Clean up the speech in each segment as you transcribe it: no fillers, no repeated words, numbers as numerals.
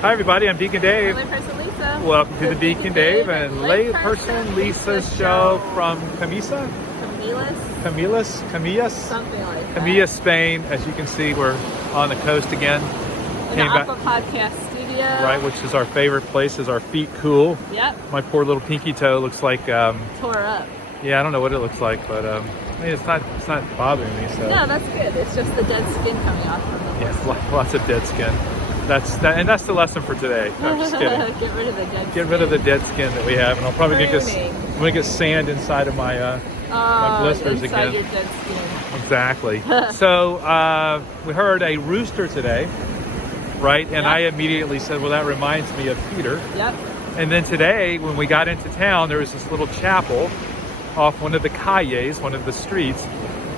Hi everybody, I'm Deacon Dave. Layperson Lisa. Welcome to the Deacon Dave and Layperson Lisa's show from Camillas? Comillas? Something like that. Comillas, Spain. As you can see, we're on the coast again. In the Alpha Podcast studio. Right, which is our favorite place, as our feet cool. Yep. My poor little pinky toe looks like... tore up. Yeah, I don't know what it looks like, but I mean, it's not bothering me. So. No, that's good. It's just the dead skin coming off from the Yes, lots of dead skin. And that's the lesson for today. No, I'm just kidding. Get rid of the dead skin. Get rid of the dead skin that we have, and I'll probably get sand inside of my my blisters again. Your dead skin. Exactly. So we heard a rooster today, right? And I immediately said, well, that reminds me of Peter. Yep. And then today, when we got into town, there was this little chapel off one of the calles, one of the streets,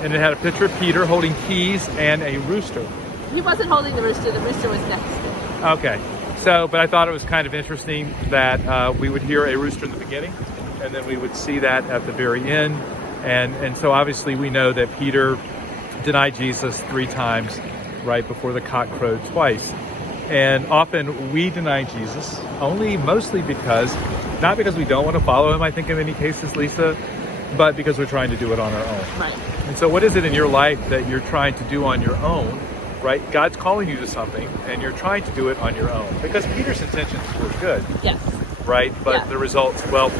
and it had a picture of Peter holding keys and a rooster. He wasn't holding the rooster was next to him. Okay. So, but I thought it was kind of interesting that we would hear a rooster in the beginning, and then we would see that at the very end. And so obviously we know that Peter denied Jesus 3 times right before the cock crowed twice. And often we deny Jesus mostly because, not because we don't want to follow him, I think in many cases, Lisa, but because we're trying to do it on our own. Right. And so what is it in your life that you're trying to do on your own? Right? God's calling you to something and you're trying to do it on your own. Because Peter's intentions were good. Yes. Right? But the results, well,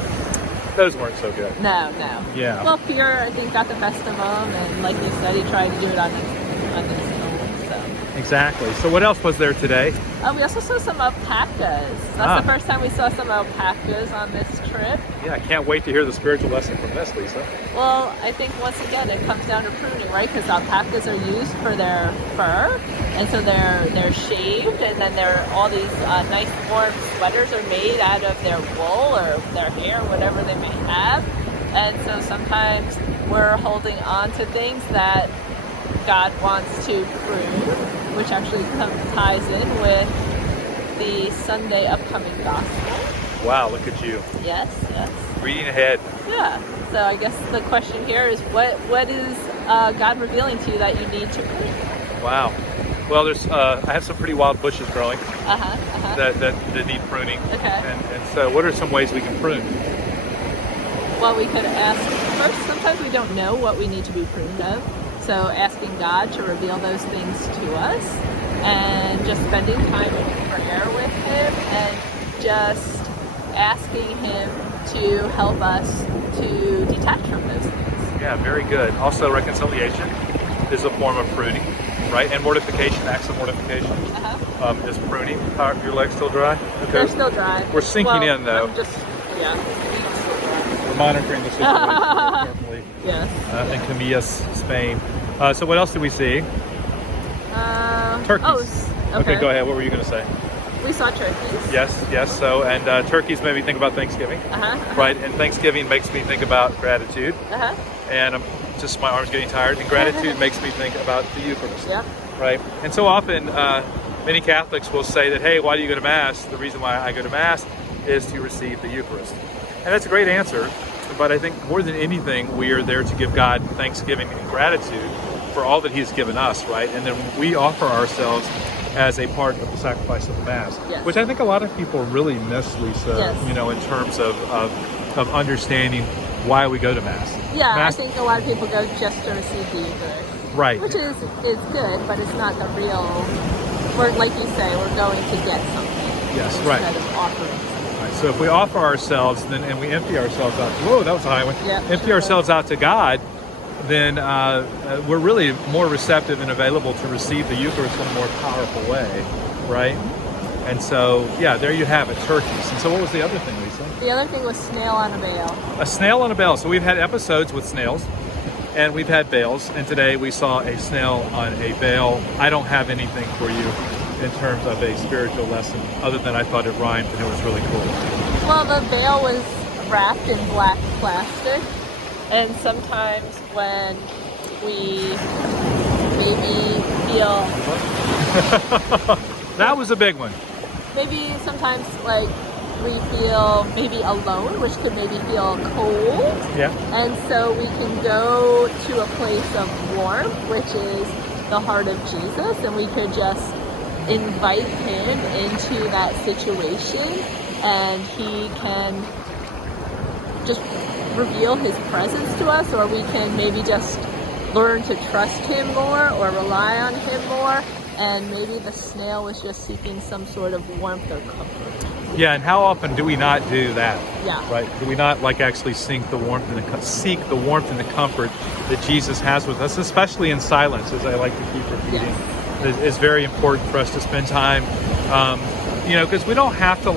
those weren't so good. No. Yeah. Well, Peter, I think, got the best of them. And like you said, he tried to do it on his own. So. Exactly. So what else was there today? We also saw some alpacas. That's the first time we saw some alpacas on this trip. Yeah, I can't wait to hear the spiritual lesson from this, Lisa. Well, I think once again it comes down to pruning, right? Because alpacas are used for their fur, and so they're shaved, and then all these nice warm sweaters are made out of their wool or their hair, whatever they may have. And so sometimes we're holding on to things that God wants to prune, which actually ties in with the Sunday upcoming gospel. Wow, look at you. Yes. Reading ahead. Yeah. So I guess the question here is what is God revealing to you that you need to prune? Wow. Well, I have some pretty wild bushes growing that need pruning. Okay. And so what are some ways we can prune? Well, we could ask first. Sometimes we don't know what we need to be pruned of. So asking God to reveal those things to us and just spending time in prayer with him and just asking him to help us to detach from those things. Yeah, very good. Also, reconciliation is a form of pruning, right? And mortification, acts of mortification is pruning. Are your legs still dry? Okay. They're still dry. We're sinking in, though. We're monitoring the situation very carefully. Yes. In Comillas, Spain. So what else did we see? Turkeys. Okay, go ahead. What were you going to say? We saw turkeys. Yes. So, and turkeys made me think about Thanksgiving. Right, and Thanksgiving makes me think about gratitude. And my arm's getting tired. And gratitude makes me think about the Eucharist. Yep. Right. And so often, many Catholics will say that, hey, why do you go to Mass? The reason why I go to Mass is to receive the Eucharist. And that's a great answer. But I think more than anything, we are there to give God thanksgiving and gratitude for all that he's given us, right? And then we offer ourselves as a part of the sacrifice of the Mass, which I think a lot of people really miss, Lisa, in terms of understanding why we go to Mass. Yeah, Mass, I think a lot of people go just to receive the Eucharist. Right. Which is good, but it's not the real, like you say, we're going to get something. Yes, right. Instead of offering something. Right. So if we offer ourselves and we empty ourselves out, whoa, that was a highway. Yeah, empty ourselves out to God, then we're really more receptive and available to receive the Eucharist in a more powerful way, right? And so, yeah, there you have it, turkeys. And so what was the other thing, Lisa? The other thing was snail on a bale. A snail on a bale. So we've had episodes with snails, and we've had bales, and today we saw a snail on a bale. I don't have anything for you in terms of a spiritual lesson, other than I thought it rhymed and it was really cool. Well, the bale was wrapped in black plastic. And sometimes when we maybe feel... That was a big one. Maybe sometimes like we feel maybe alone, which could maybe feel cold. Yeah. And so we can go to a place of warmth, which is the heart of Jesus, and we could just invite him into that situation, and he can just reveal his presence to us, or we can maybe just learn to trust him more or rely on him more. And maybe the snail was just seeking some sort of warmth or comfort. Yeah, and how often do we not do that? Yeah. Right? Do we not like actually seek the warmth and the comfort that Jesus has with us, especially in silence, as I like to keep repeating. Yes. It's very important for us to spend time, because we don't have to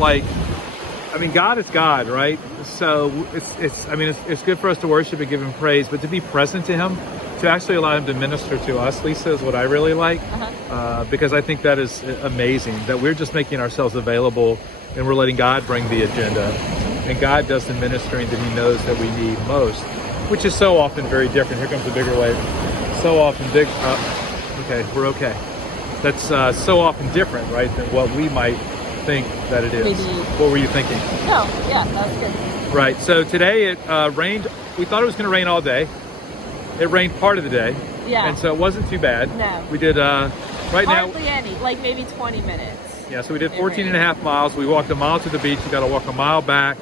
God is God, right? So it's good for us to worship and give him praise, but to be present to him, to actually allow him to minister to us, Lisa, is what I really like, because I think that is amazing, that we're just making ourselves available and we're letting God bring the agenda, and God does the ministering that he knows that we need most, which is so often very different. Here comes a bigger wave. So often okay, we're okay. That's so often different, right, than what we might think that it is. Maybe. What were you thinking? No, yeah, that's good. Right, so today it rained. We thought it was going to rain all day. It rained part of the day. Yeah. And so it wasn't too bad. No. We did, Hardly any, like maybe 20 minutes. Yeah, so we did 14 and a half miles. We walked a mile to the beach. We got to walk a mile back.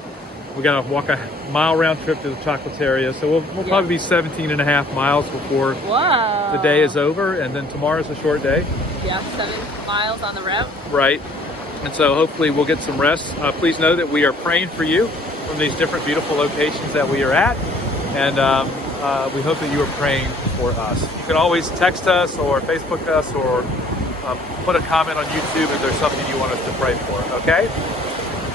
We got to walk a mile round trip to the Chocolateria. So we'll probably be 17 and a half miles before the day is over. And then tomorrow's a short day. Yeah, 7 miles on the route. Right. And so hopefully we'll get some rest. Please know that we are praying for you from these different beautiful locations that we are at. And we hope that you are praying for us. You can always text us or Facebook us or put a comment on YouTube if there's something you want us to pray for, okay?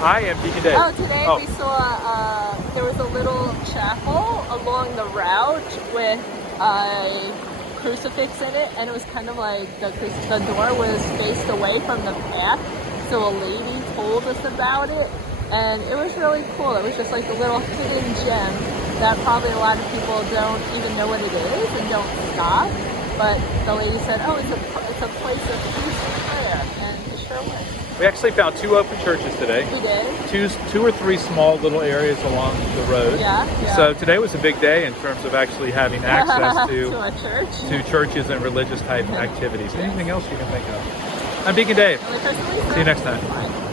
I am Deacon Dave. Today we saw there was a little chapel along the route with a crucifix in it, and it was kind of like the door was faced away from the path, so a lady told us about it, and it was really cool. It was just like a little hidden gem that probably a lot of people don't even know what it is and don't stop, but the lady said, it's a place of peace and prayer, and it sure was. We actually found 2 open churches today. We did. 2 or 3 small little areas along the road. Yeah. So today was a big day in terms of actually having access to a church. To churches and religious type activities. Anything else you can think of? I'm Deacon Dave. See you next time. Bye.